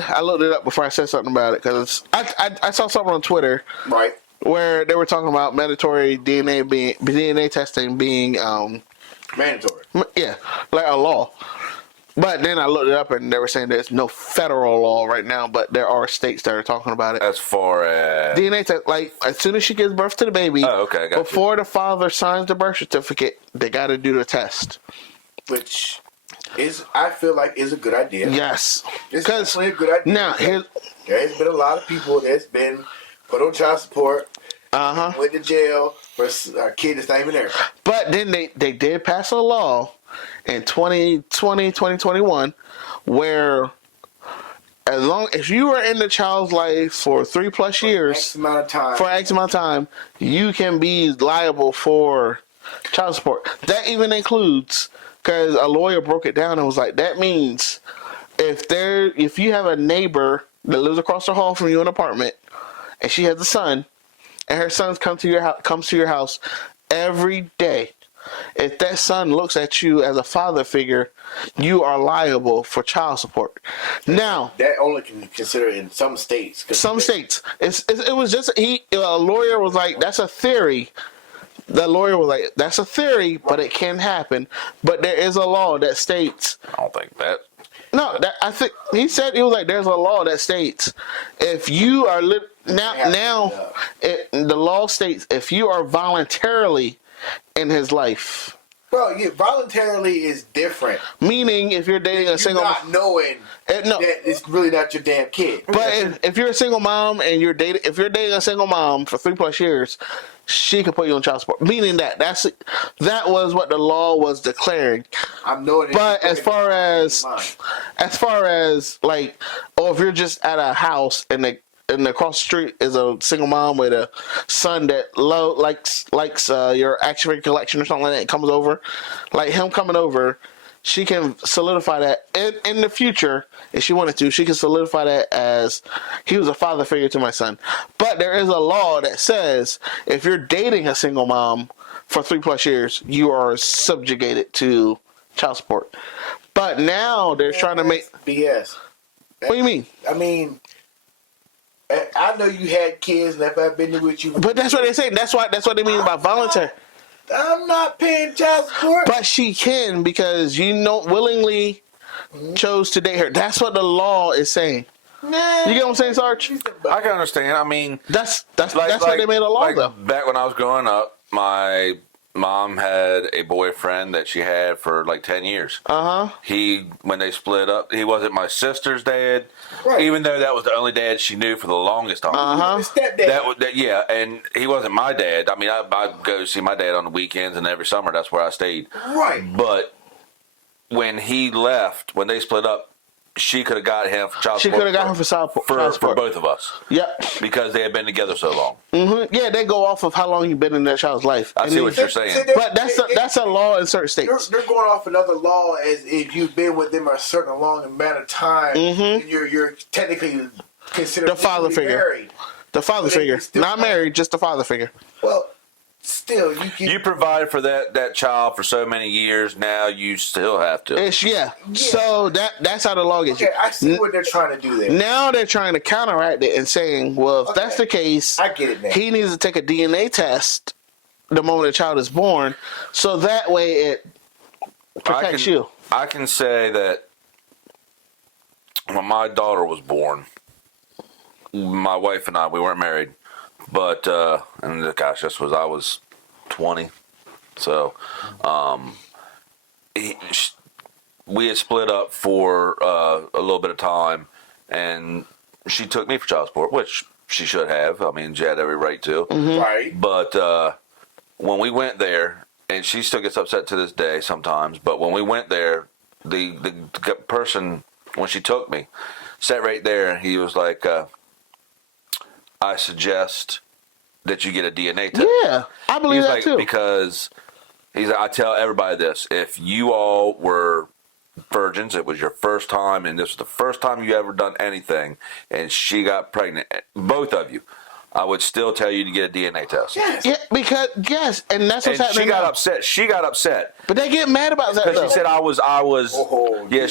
I looked it up before I said something about it because I saw something on Twitter, right, where they were talking about mandatory DNA testing being mandatory. Yeah, like a law. But then I looked it up and they were saying there's no federal law right now, but there are states that are talking about it. As far as DNA test, like as soon as she gives birth to the baby, before the father signs the birth certificate, they got to do the test. Which is, I feel like, is a good idea. Yes, it's definitely a good idea. Now, there has been a lot of people that's been put on child support, went to jail for a kid that's not even there. But then they did pass a law in 2021 where if you were in the child's life for 3+ years, X amount of time, you can be liable for child support. That even includes, because a lawyer broke it down and was like, that means if you have a neighbor that lives across the hall from you in an apartment and she has a son and her son comes to your house every day, if that son looks at you as a father figure, you are liable for child support. Now, that only can be considered in some states. Some states. It was just a lawyer was like, that's a theory. The lawyer was like, that's a theory, but it can happen. But there is a law that states. I don't think that. No, I think he said, he was like, there's a law that states if you are the law states if you are voluntarily in his life. Well, voluntarily is different. Meaning, if you're dating a single, not knowing that it's really not your damn kid. But if you're a single mom and if you're dating a single mom for 3+ years, she can put you on child support. Meaning that was what the law was declaring. I'm knowing. But as far as like, if you're just at a house and across the street is a single mom with a son that likes your action figure collection or something like that, comes over, like him coming over, she can solidify that in the future if she wanted to. She can solidify that as he was a father figure to my son. But there is a law that says if you're dating a single mom for 3+ years, you are subjugated to child support. But now they're trying to make BS. What do you mean? I mean, I know you had kids, and if I've been there with you, but that's what they say. That's what they mean by voluntary. I'm not paying child support. But she can, because willingly chose to date her. That's what the law is saying. Nah, you get what I'm saying, Sarge? I can understand. I mean, that's why they made a law, though. Back when I was growing up, my mom had a boyfriend that she had for like 10 years. When they split up, he wasn't my sister's dad, even though that was the only dad she knew for the longest time. Stepdad. And he wasn't my dad. I mean, I'd go see my dad on the weekends, and every summer that's where I stayed. Right. But when he left, when they split up, she could have got him for child support. She could have got him for child support. For both of us. Yep. Because they had been together so long. Mm-hmm. Yeah, they go off of how long you've been in that child's life. I see what you're saying. But that's a law in certain states. They're going off another law as if you've been with them a certain long amount of time, and you're technically considered the father figure. Married. The father figure. Not married, just the father figure. Well, still, you provide for that child for so many years. Now you still have to. So that's how the law gets you. I see what they're trying to do there. Now they're trying to counteract it and saying, well, if that's the case, I get it now. He needs to take a DNA test the moment the child is born, so that way it protects you. I can say that when my daughter was born, my wife and we weren't married. But and gosh, I was 20, so we had split up for a little bit of time, and she took me for child support, which she should have. I mean, she had every right to. Mm-hmm. Right. But when we went there, and she still gets upset to this day sometimes. But when we went there, the person, when she took me, sat right there, and he was like, I suggest that you get a DNA test. Yeah, I believe that too. Because I tell everybody this: if you all were virgins, it was your first time, and this was the first time you ever done anything, and she got pregnant, both of you, I would still tell you to get a DNA test. Yes. Yeah, because and that's what's happening. She got upset. She got upset. But they get mad about that. Because she said I was.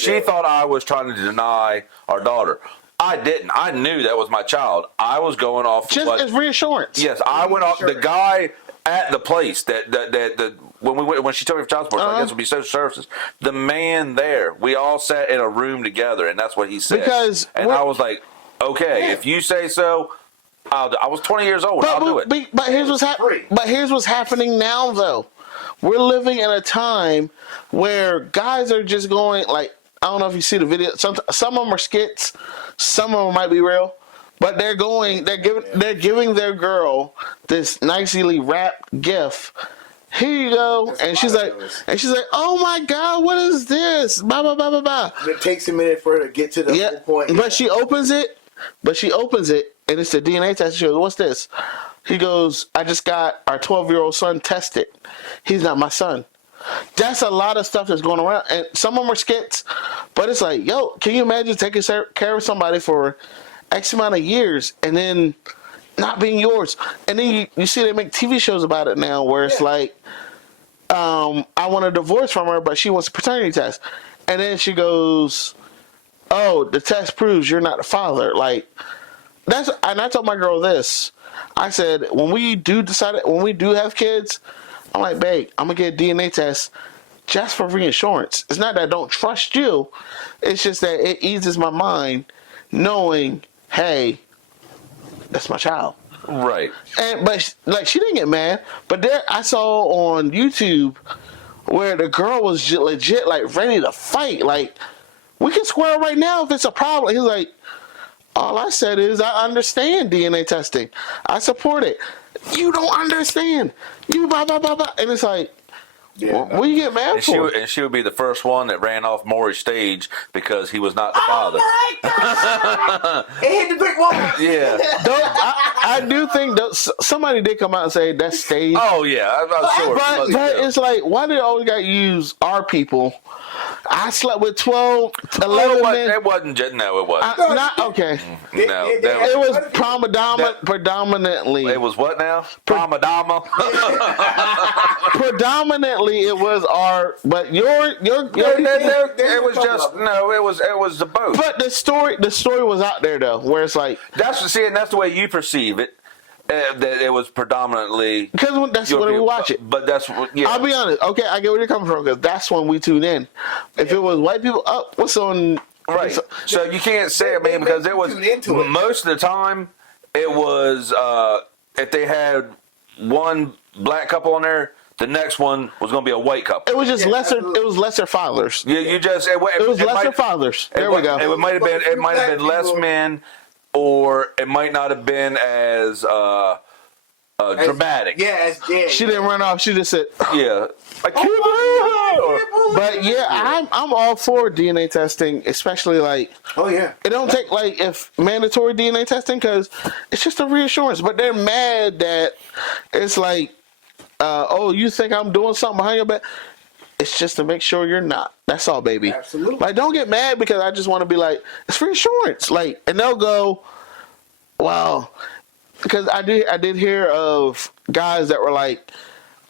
She thought I was trying to deny our daughter. I didn't. I knew that was my child. I was going off just as reassurance. Yes, I went off. The guy at the place that when she took me for child support, so I guess it would be social services. The man there, we all sat in a room together, and that's what he said. And I was like, okay, if you say so. I was 20 years old. I'll do it. But here's what's happening now, though. We're living in a time where guys are just going like, I don't know if you see the video. Some of them are skits. Some of them might be real. But they're giving their girl this nicely wrapped gift. Here you go, and she's like, oh my God, what is this? Blah blah blah blah blah. It takes a minute for her to get to the whole point. But she opens it. And it's the DNA test. She goes, what's this? He goes, I just got our 12-year-old son tested. He's not my son. That's a lot of stuff that's going around. And some of them are skits. But it's like, yo, can you imagine taking care of somebody for X amount of years and then not being yours? And then you see they make TV shows about it now where it's like, I want a divorce from her, but she wants a paternity test. And then she goes, oh, the test proves you're not the father. Like, and I told my girl this. I said, when we do have kids, I'm like, babe, I'm going to get a DNA test just for reassurance. It's not that I don't trust you. It's just that it eases my mind knowing, hey, that's my child. Right. But she didn't get mad. But there, I saw on YouTube where the girl was legit, like, ready to fight. Like, we can square right now if it's a problem. He's like, all I said is I understand DNA testing. I support it. You don't understand. You blah, blah, blah, blah. And it's like, what do you get mad for? And she would be the first one that ran off Maury's stage because he was not the father. Oh my God! It hit the brick wall. Yeah. I do think somebody did come out and say that's staged. Oh, yeah. I'm sure. But it's like, why do they always got to use our people? I slept with 11 men. It wasn't just, no, it wasn't. Okay. No. It was predominantly. It was what now? Predominantly. Predominantly, it was our, but your it was just, no, it was the both. But the story was out there, though, where it's like. And that's the way you perceive it. That it was predominantly because that's when we watch it. But that's yeah. I'll be honest. Okay, I get where you're coming from because that's when we tune in. If it was white people, what's on? Right. So you can't say it, man, because it was most of the time. It was if they had one black couple on there, the next one was going to be a white couple. It was just lesser. Absolutely. It was lesser fathers. Yeah, it was lesser fathers. There we go. It might have been less men. Or it might not have been as dramatic. She didn't run off. She just said, "Yeah, but yeah, I'm all for DNA testing, especially like. Oh yeah. It don't take like if mandatory DNA testing because it's just a reassurance. But they're mad that it's like, oh, you think I'm doing something behind your back? It's just to make sure you're not. That's all, baby. Absolutely. Like, don't get mad because I just want to be like, it's reassurance. Like, and they'll go, well, because I did hear of guys that were like,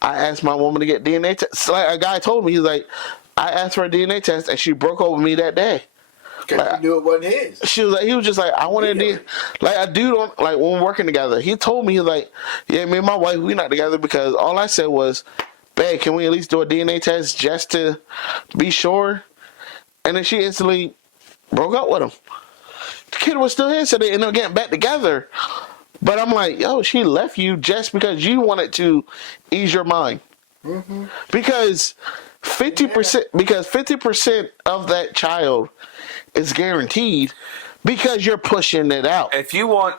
I asked my woman to get DNA tests. Like, a guy told me, he's like, I asked for a DNA test and she broke up with me that day. Because he knew it wasn't his. He was just like, I wanted to, like a dude on, like when we're working together, he told me, he's like, yeah, me and my wife, we not together because all I said was, babe, can we at least do a DNA test just to be sure? And then she instantly broke up with him. The kid was still here, so they ended up getting back together. But I'm like, yo, she left you just because you wanted to ease your mind. Mm-hmm. Because 50% of that child is guaranteed because you're pushing it out. If you want,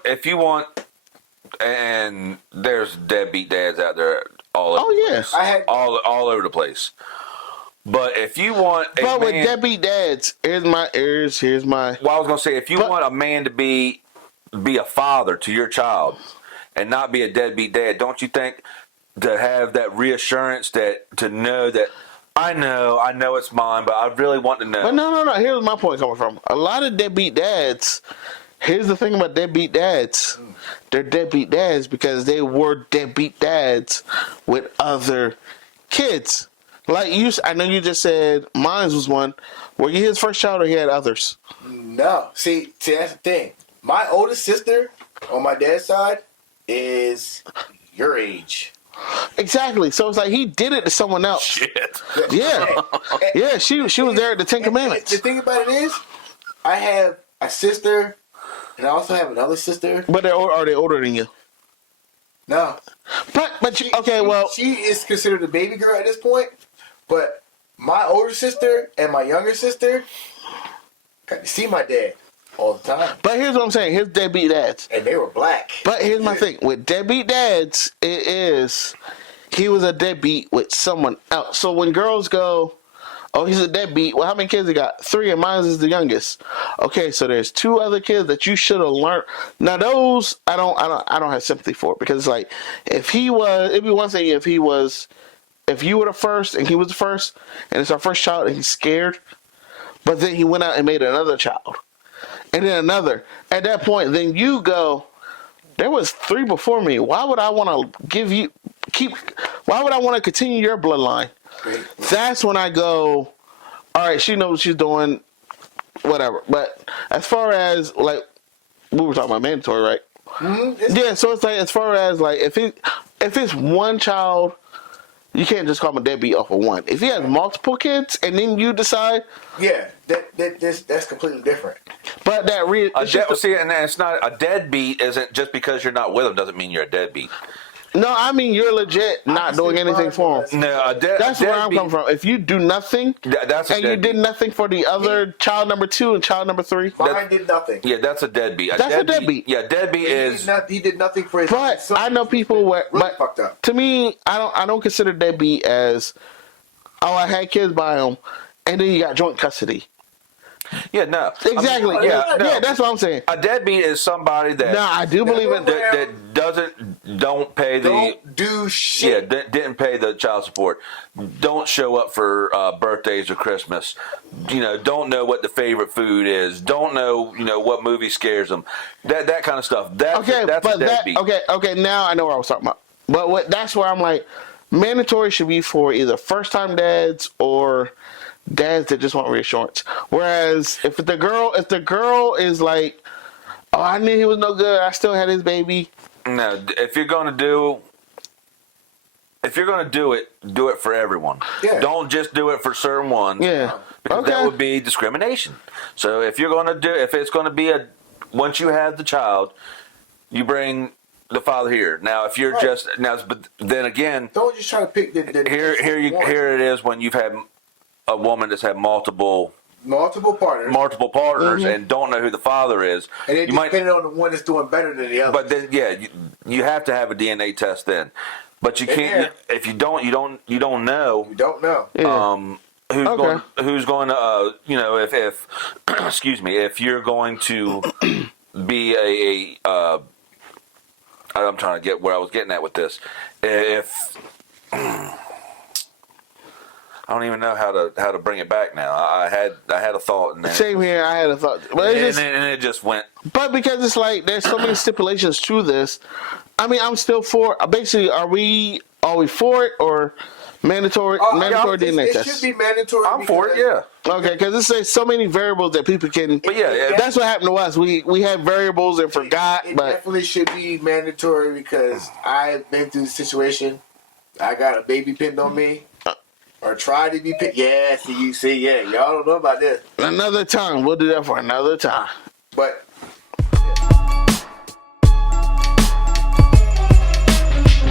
and there's deadbeat dads out there all over the place. All over the place. But if you want with deadbeat dads, here's my well, I was gonna say if you want a man to be a father to your child and not be a deadbeat dad, don't you think to have that reassurance that to know that I know it's mine, but I really want to know. But no. Here's my point coming from. A lot of deadbeat dads. Here's the thing about deadbeat dads. They're deadbeat dads because they were deadbeat dads with other kids. Like I know you just said mine was one. Were you his first child or he had others? No. See, that's the thing. My oldest sister on my dad's side is your age. Exactly. So it's like he did it to someone else. Shit. Yeah. Yeah, she was there at the Ten Commandments. The thing about it is, I have a sister, and I also have another sister. But are they older than you? No. But she is considered a baby girl at this point. But my older sister and my younger sister got to see my dad all the time. But here's what I'm saying. Here's deadbeat dads. And they were black. But here's my thing. With deadbeat dads, he was a deadbeat with someone else. So when girls go, oh, he's a deadbeat. Well, how many kids he got? 3, and mine is the youngest. Okay, so there's 2 other kids that you should have learned. Now those I don't have sympathy for, because it's like it'd be one thing if you were the first and he was the first, and it's our first child and he's scared, but then he went out and made another child, and then another. At that point, then you go, there was 3 before me. Why would I want to why would I want to continue your bloodline? That's when I go, all right, she knows what she's doing, whatever. But as far as, like, we were talking about mandatory, right? Mm-hmm. Yeah, so it's like, as far as, like, if it's one child, you can't just call him a deadbeat off of one. If he has multiple kids and then you decide, yeah, that's completely different. But and it's not a deadbeat. Isn't just because you're not with him doesn't mean you're a deadbeat. No, I mean you're legit not doing anything for him. No, that's where I'm coming from. If you do nothing, you did nothing for the other child number 2 and child number 3, mine did nothing. Yeah, that's a deadbeat. That's a deadbeat. Yeah, deadbeat is. He did nothing for his. But son. I know people where. Really but fucked up. To me, I don't consider deadbeat as, oh, I had kids by him, and then you got joint custody. Yeah, no. Exactly. Yeah, that's what I'm saying. A deadbeat is somebody that. No, I do believe it. That don't pay the. Don't do shit. Yeah, didn't pay the child support. Don't show up for birthdays or Christmas. Don't know what the favorite food is. Don't know, what movie scares them. That kind of stuff. That's a deadbeat. Okay. Now I know what I was talking about. But that's where I'm like, mandatory should be for either first time dads or dads that just want reassurance. Whereas if the girl is like, oh, I knew he was no good, I still had his baby. No, if you're gonna do it, do it for everyone. Yeah. Don't just do it for certain ones. Yeah. Because that would be discrimination. So if it's gonna be once you have the child, you bring the father here. Now, if you're but then again, don't just try to pick the here it is when you've had a woman that's had multiple partners, mm-hmm. and don't know who the father is. And then depending on the one that's doing better than the other. But then, you have to have a DNA test then. But you can't if you don't know. You don't know. Yeah. Who's going to if excuse me, if you're going to be I'm trying to get where I was getting at with this. If I don't even know how to bring it back now. I had a thought. And same here. I had a thought, but it just went. But because it's like there's so many stipulations to this. I mean, I'm still for. Basically, are we for it or mandatory DNA test? It should be mandatory. I'm for it. Yeah. Okay, because there's so many variables that people can. But yeah, that's what happened to us. We had variables and forgot. It but definitely should be mandatory because I've been through the situation. I got a baby pinned on me. Or try to be picked. Yeah, y'all don't know about this. Another time. We'll do that for another time. But